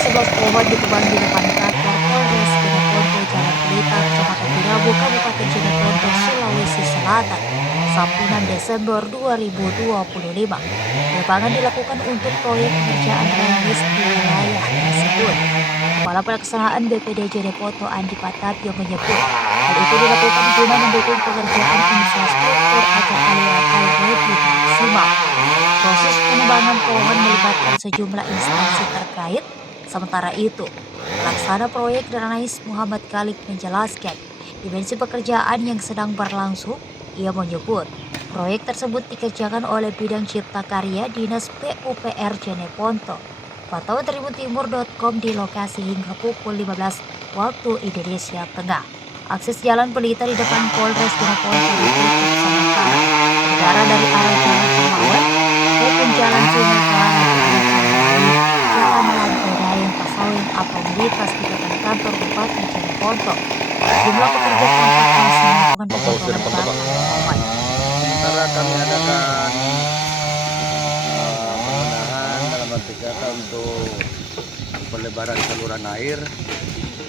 11 pohon ditebang di depan kantor Polres Jeneponto, Jalan Pelita, Kecamatan Birabu, Kabupaten Jeneponto, Sulawesi Selatan, Sabtu 6 Desember 2025. Penebangan dilakukan untuk proyek pengerjaan remis di wilayah tersebut. Kepala Pelaksanaan BPD Jeneponto Andi Patapio menyebut, hal itu dilakukan guna mendukung pengerjaan infrastruktur agar aliran air lebih maksimal. Proses penebangan pohon melibatkan sejumlah instansi terkait. Sementara itu, pelaksana proyek Dranais Muhammad Khalid menjelaskan dimensi pekerjaan yang sedang berlangsung. Ia menyebut proyek tersebut dikerjakan oleh bidang cipta karya Dinas PUPR Jeneponto. Pantauan tribuntimur.com di lokasi hingga pukul 15 waktu Indonesia Tengah. Akses jalan Pelita di depan Polres Jeneponto ditutup sementara. Pengendara dari arah Jalan Pemawan maupun Jalan Sungai Kelana dialihkan melalui Jalan Lantai Pasawin atau melintas di depan kantor Bupati Jeneponto. Jumlah pekerja tampak masih melakukan pembongkaran batu ramai. Sementara kami adakan pembenahan dalam arti kata untuk pelebaran saluran air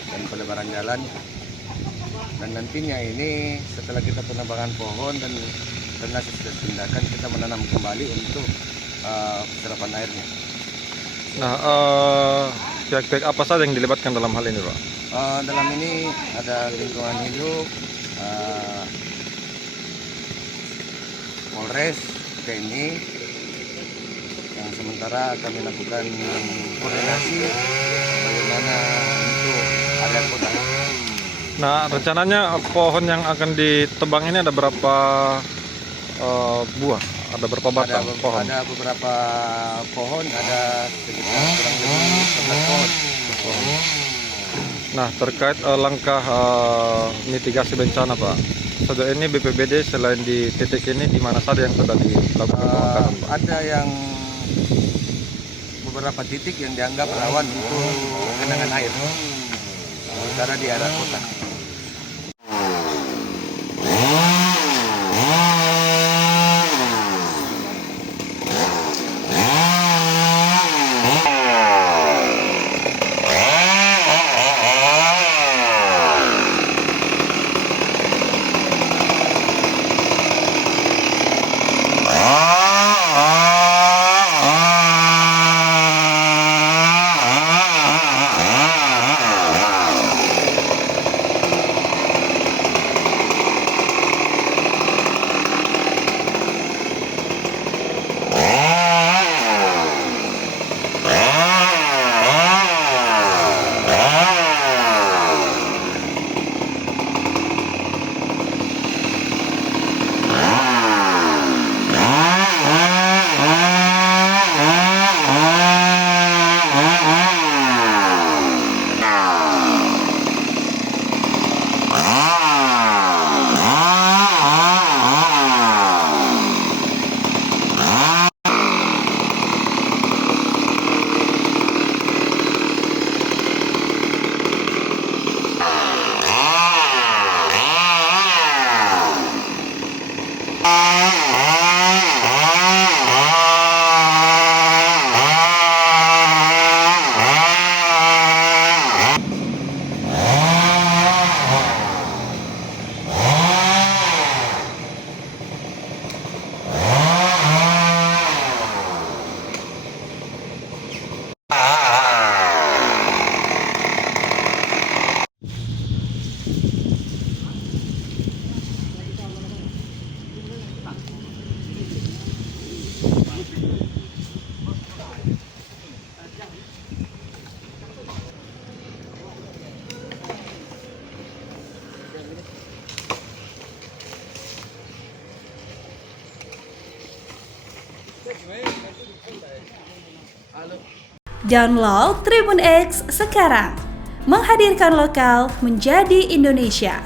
dan pelebaran jalan. Dan nantinya ini setelah kita penebangan pohon dan hasil sudah tindakan, kita menanam kembali untuk serapan airnya. Nah, pihak-pihak apa saja yang dilibatkan dalam hal ini, Pak? Dalam ini ada lingkungan hidup, Polres, TNI, yang sementara kami lakukan koordinasi bagaimana untuk area kota. Nah, rencananya pohon yang akan ditebang ini ada berapa buah? Ada berapa batang pohon? Ada beberapa pohon, ada sekitar kurang lebih 11 pohon. Nah, terkait langkah mitigasi bencana, Pak. Sejauh ini BPBD selain di titik ini di mana saja yang sudah dilakukan? Ada yang beberapa titik yang dianggap rawan untuk genangan air, sementara di arah kota. Download Tribun X sekarang, menghadirkan lokal menjadi Indonesia.